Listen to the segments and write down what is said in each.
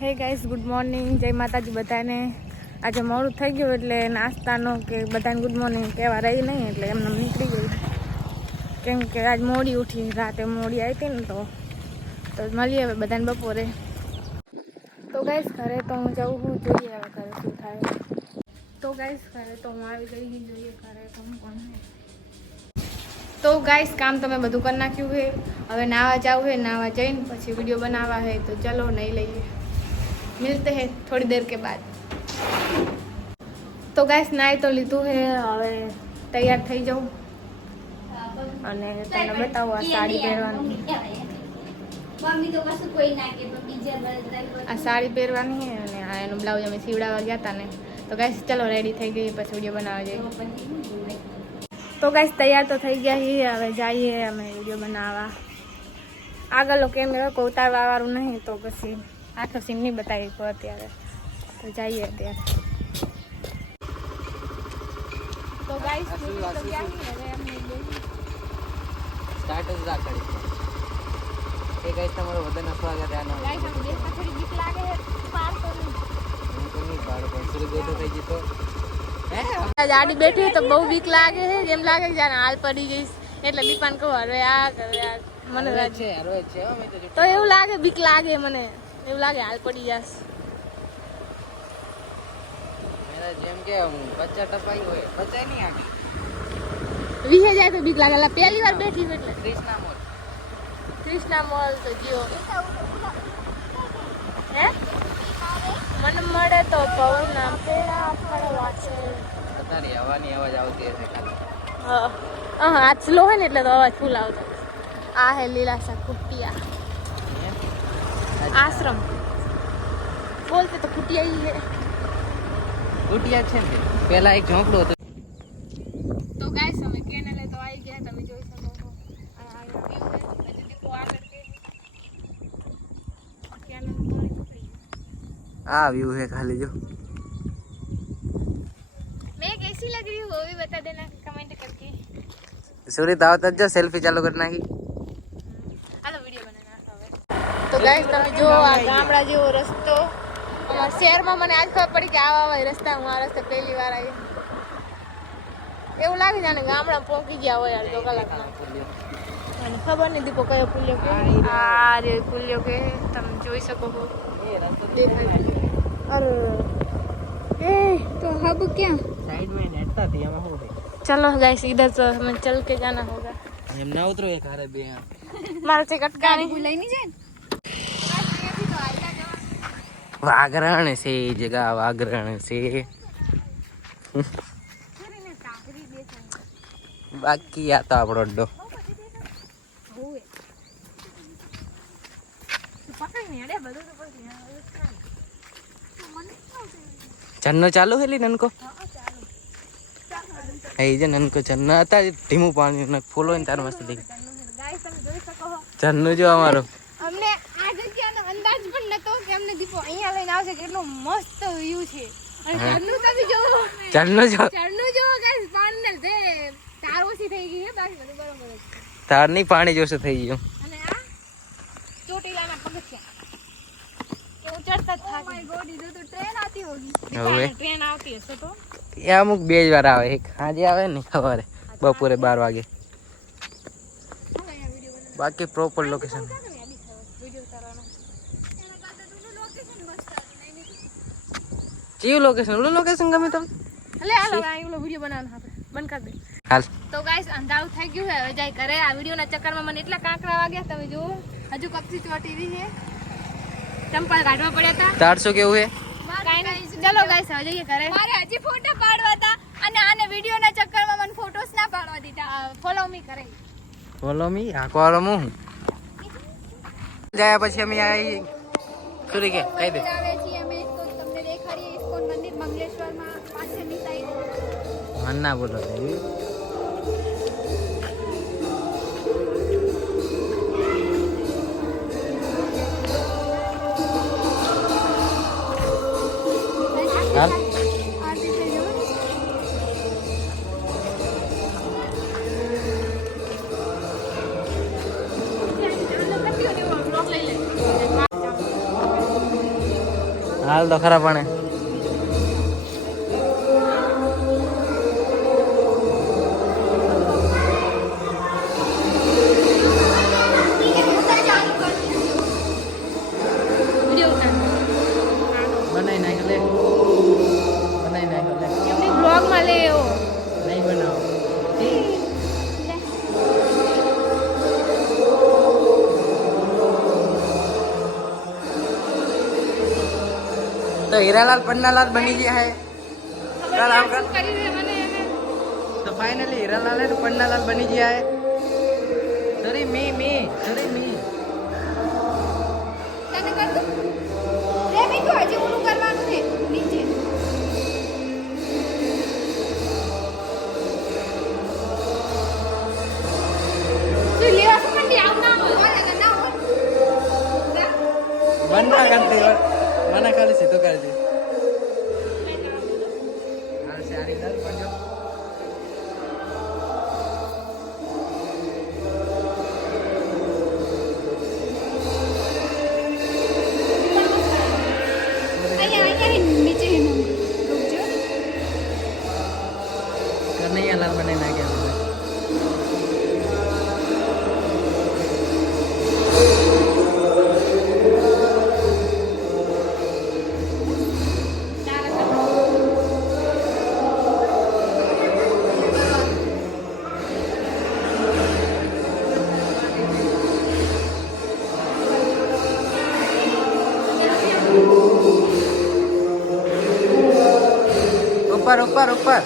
હે guys, good morning, જય માતાજી બધાને. આજે મોડું થઈ ગયું એટલે નાસ્તાનો કે બધાને ગુડ મોર્નિંગ કહેવા રહી નહીં, એટલે એમને નીકળી ગઈ. કેમ કે આજ મોડી ઉઠી, રાતે મોડી આવી હતી ને તો મળીએ હવે બધાને બપોરે. તો ગાઈસ ઘરે તો હું જઉં છું, જોઈએ હવે ઘરે શું થાય. તો ગાઈસ ઘરે તો હું આવી ગઈ, જોઈએ ઘરે તો હું કોણ. તો ગાઈસ કામ તો મેં બધું કરી નાખ્યું છે. હવે નાવા જવું છે, નાવા જઈને પછી વિડીયો બનાવવા છે. તો ચલો નહીં લઈએ, मिलते हैं थोड़ी देर के बाद. તો ગાઈસ નાઈ તો લીધું છે, હવે તૈયાર થઈ જાઉં અને તમને બતાવું આ સાડી પહેરવાની. આ સાડી પહેરવાની છે અને આ એનું બ્લાઉઝ અમે સીવડાવવા ગયા હતા ને. તો ગાઈસ ચલો રેડી થઈ ગઈ, પછી વિડીયો બનાવવા જઈએ. તો ગાઈસ તૈયાર તો થઈ ગયા છીએ, હવે જઈએ અમે વિડીયો બનાવવા. આગળ કેમ કોઈ ઉતારવા વાળું નહીં, તો પછી આખો સીન નહીં બતાવી તો અત્યારે. તો જઈએ અત્યારે. તો ગાઈસ તો ક્યાં હવે અમે સ્ટાર્ટ જ રાખડી એ ગાઈસ તમારો વધારે સ્વાગત છે. ગાઈસ અમે દેખા થોડી બીક લાગે છે, પાર કરું હું તો નહીં પાડો પણ સુરત બેઠો થઈ ગઈ તો ગાડી બેઠી તો બહુ બીક લાગે છે. એમ લાગે કે જાણે હાલ પડી જઈશ, એટલે દીપાન કહું હવે આ કરે યાર મને રોજ છે અમે તો એવું લાગે, બીક લાગે મને, એવું લાગે હાલ પડી જાસ. મેરા જેમ કે બચ્ચા ટપાઈ હોય બચાય નહીં આગળ વિહે જાય તો બીક લાગે. એટલે પહેલી વાર બેઠી એટલે ક્રિષ્ના મોલ તો જીઓ હે મને મળે તો પવન નામ પેડા ફળવા છે. તારી હવાની અવાજ આવતી હશે ખાલી. હા હાથ સ્લો હોય ને એટલે તો અવાજ ફૂલ આવતો. આ હે લીલાસા કુટિયા આશ્રમ બોલતે તો કુટિયા હી હે. કુટિયા છે ને પેલા એક ઝોંપડું હતું. તો ગાઈસ અમે કેનેલે તો આવી ગયા, તમે જોઈ શકો છો. આ વ્યૂ છે, હજી દીપો આગળ છે. કેનેલ પાણી સુકાઈ ગયું. આ વ્યૂ है खाली जो मैं कैसी लग रही हूँ वो भी बता देना कमेंट करके. सूरत आवता जो सेल्फी चालू करना ही હાલો વિડિયો બનાવના હવે. તો ગાઈસ તમે જો આ ગામડા જેવો રસ્તો અમારા શહેરમાં મને આજ ખબર પડી કે આવા રસ્તા હું આ રસ્તે પહેલી વાર આવી. એવું લાગે જાણે ગામડા પહોંચી ગયા હોય અડધો કલાકમાં. અને ખબર નહીં દીપો કયો પુલ્યો કે આ રે પુલ્યો કે તમે જોઈ શકો છો. અરે ए तो हब क्या साइड में नेटता थी हमें हो गई. चलो गाइस इधर तो हमें चल के जाना होगा. हम ना उतरो एक हारे बे मार से कटकानी भूलाई नहीं जाए. वागरण से जगह वागरण से बाकी आता આપણો અડ્ડો ચન્નો ચાલુ હેલી નનકો એ જે નનકો ચન્નો હતા ધીમું પાણી ને ફૂલો ને તાર મસ્ત દેખ गाइस તમે જોઈ શકો છો ચન્નો જો અમારો અમને આ જગ્યાનો અંદાજ પણ નતો કે અમને દીપો અહીંયા લઈને આવશે. કેટલો મસ્ત વ્યૂ છે. અને ચરનું તમે જોવો, ચન્નો જો ચરનું જોવો ગાઈસ, પાણી દે તાર ઓછી થઈ ગઈ છે, બાકી બધું બરોબર છે. તાર ની પાણી જોશે થઈ ગયું. અને આ ચોટીલાના પગથિયા કે હું ચડતા જ થાકી. ઓ માય ગોડ, ઇધર તો ટ્રેન આતી હોગી. હવે ટ્રેન આવતી હશે તો એ અમુક બે જ વાર આવે, એક સાંજે આવે ને સવારે બપોરે 12 વાગે. બાકી પ્રોપર લોકેશન કયું લોકેશન ઓલું લોકેશન ગમે તમને? એટલે હાલો આ ઓલો વિડિયો બનાવવાનો આપણે બંધ કરી દે. હાલ તો ગાઈસ અંધારું થઈ ગયું છે, હવે જાય ઘરે. આ વિડિયોના ચક્કરમાં મને એટલા કાંકરા વાગ્યા તમે જુઓ. હજુ કપસી ચોટીવી છે, ચંપલ કાઢવા પડ્યા હતા. 400 કેવું છે કાઈ નહીં. ચલો ગાઈસ હવે જઈએ ઘરે. મારે હજી ફોટો પાડવા હતા અને આને વિડિયોના ચક્કરમાં મને ફોટોસ ના પાડવા દીધા. ફોલો મી કરે. બોલો મી આકોરો મુ જાય પછી અમે આવી સુરી કે કહી દે આવે છે. અમે તો તમને દેખાડીએ ઇસ્કોન મંદિર મંગલેશ્વરમાં પાછળની સાઈડ. મન ના બોલો હાલ આરતી થઈ ગયો. હાલ તો ખરા પણ બનાવી નાખ લે બનાવી નાખ લે એમની બ્લોગમાં લે એવો નહીં બનાવો तो हीरालाल पन्नालाल बनी गया है कल हम कल કરી દે મને એને तो फाइनली हीरालाल है पन्नालाल बनी गया है सॉरी मी તને કર દઉં રે મી તો હજી ઓલું કરવાનું છે નીચે તું લેવા સંબંધી આવ ના હોય ના હોય बनना करते मना कर से तो कर दे हां से आरी दल पंजो નીચે રૂકજો करने ही लाल बने ना क्या ऊपर ऊपर ऊपर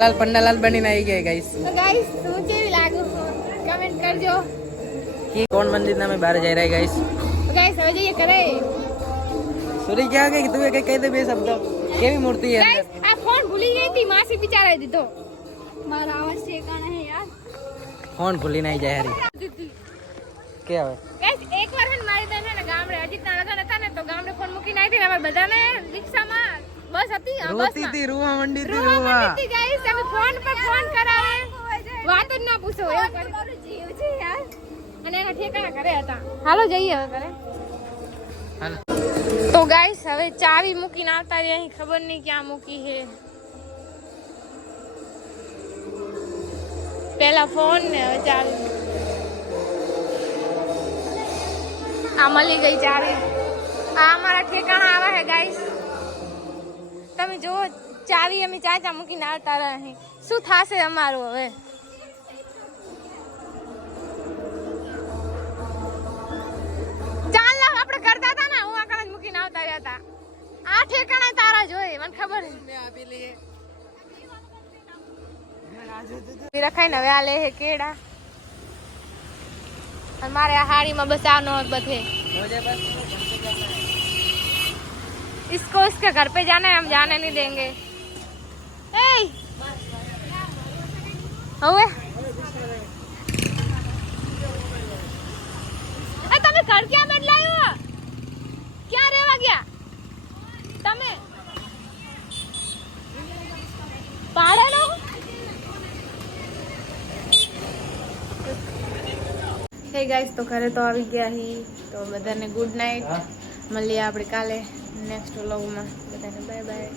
लाल पन्नालाल बनी नहीं गए गाइस તો ગાઈસ શું કેવી લાગુ કમેન્ટ કરજો ये कौन मंदिर ना में बाहर जा रहा है गाइस તો ગાઈસ હવે જઈએ કરે सूरी क्या गई तू एक कह दे बे शब्द केवी मूर्ति है ગાઈસ આ ફોન ભૂલી ગઈ હતી માસી બિચારાઈ દીધો મારા આવાજ ઠેકાણે હે યાર फोन भूली नहीं जाए हरी क्या है ગાઈસ એકવાર હે ને મારી બેન હે ને ગામડે અજીતના લગન હતા ને તો ગામડે ફોન મૂકીને આવી હતી ને અમાર બધાને રિક્ષામાં બસ હતી આ रोती બસમાં थी रूहा मंडी थी રોવા रूहा માંડી હતી ગાઈસ તમે ફોન પર ફોન કરાવે વાત જ ના પૂછો એવું કરે મારું જીવ છે યાર અને એના ઠેકાણા કરે હતા હાલો જઈએ હવે કરે हाल તો ગાઈસ હવે ચાવી મૂકીને આવતા રહી અહીં ખબર નહીં ક્યાં મૂકી છે પહેલા ફોન ને હવે ચાવી આ મળી ગઈ ચાવી આ અમારા ઠેકાણા આવા હે ગાઈસ તમે જો ચાવી અમે ચાચા મૂકીને આવતા રહે શું થાશે અમારું હવે ચાલ ના આપણે કરતા હતા ને હું આકડા મૂકીને આવતા રહ્યા હતા આ ઠેકાણા તારા જોઈએ મને ખબર છે રખાઈ ને હવે આ લે હે કેડા અને મારે આ હાડીમાં બસ આ નો બધે मुझे बस इसको इसके घर पे जाना है हम जाने नहीं देंगे હવે હે ગાઈસ, તો ઘરે તો આવી ગયા હી. તો બધાને ગુડ નાઇટ. મળીએ આપણે કાલે નેક્સ્ટ વ્લોગમાં. બધાને બાય બાય.